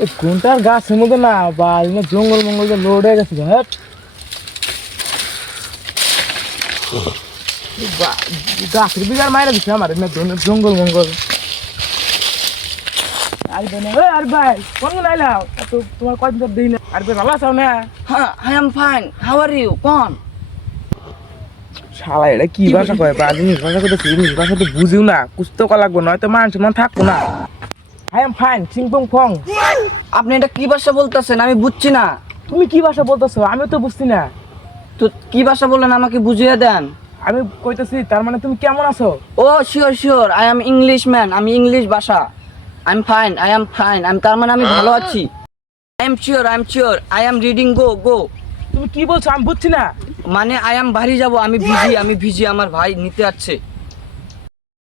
এই কোনটার গাছের মধ্যে না? বা জঙ্গল মঙ্গল যে লোড হয়ে গেছে হ্যাঁ? গাছের বিঘার মাইরা দিচ্ছে আমার এমনি জঙ্গল মঙ্গল। আর আর ভাই কোন তো তোমার কয়দিন দিই না। আর বে ভালো আছো না? হ্যাঁ I am fine how are you কোন? শালা এটা কি ভাষা কয়? বা ইংলিশ ভাষা কইতেছে ইংলিশ ভাষা তো বুঝিও না। কল লাগবো নয়তো মানুষ মান থাকব না। আই এম ফাইন চিং পং ফং আপনি এটা কি ভাষা বলতেছেন? আমি বুঝছি না। তুমি কি ভাষা বলতেছো? আমি তো বুঝছি না। তো কি ভাষা বললেন আমাকে বুঝিয়ে দেন? আমি কইতেছি তার মানে তুমি কেমন আছো? ও sure sure I am English man আমি ইংলিশ ভাষা। I am fine I am fine আমি তার মানে আমি ভালো আছি। I am sure I am sure I am reading go go তুমি কি বলছো? আমি বুঝছি না। মানে আই এম বাড়ি যাব আমি ভিজি আমি ভিজি আমার ভাই নিতে আসছে।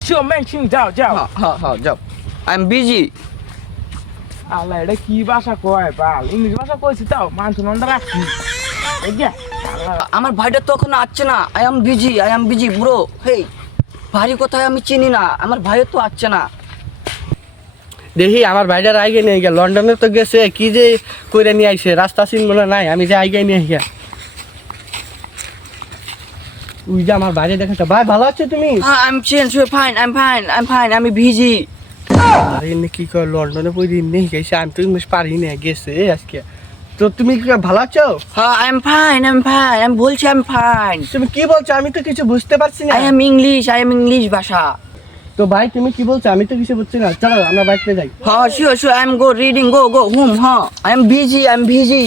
শিওর ম্যান যাও যাও। হ্যাঁ হ্যাঁ হ্যাঁ যাও। আই এম বিজি আল্লাহ এটা কি ভাষা কয়? বাল ইংলিশ ভাষা কইছি তাও মানুষ নন্দা রাখছি। এই যে আল্লাহ। আমার ভাইটা তো এখন আসছে না। I am busy I am busy bro hey ভারী কোথায় আমি চিনি না। আমার ভাইও তো আসছে না। দেখি আমার ভাইটার আগে নিয়ে গিয়া লন্ডনে তো গেছে কি যে কইরা নিয়ে আইছে? রাস্তা চিনব না নাই। আমি যে আগে নিয়ে গিয়া ওই যে আমার বাইরে দেখাচ্ছে। ভাই ভালো আছো তুমি? হ্যাঁ আই এম চিন fine I am fine I am fine আমি ভিজি আরে এনে কি কর লন্ডনে পড়ি নিয়ে গেছে আমি তো ইংলিশ পারি না গেছে আজকে। তো তুমি কি ভালো আছো? হ্যাঁ I am fine I am fine আমি বলছি আই এম ফাইন তুমি কি বলছো? আমি তো কিছু বুঝতে পারছি না। I am English I am English ভাষা। তো ভাই তুমি কি বলছো? আমি তো কিছু বুঝছি না। চলো আমরা বাইরে যাই। হ্যাঁ sure sure I am go reading go go hmm হ্যাঁ। I am busy I am busy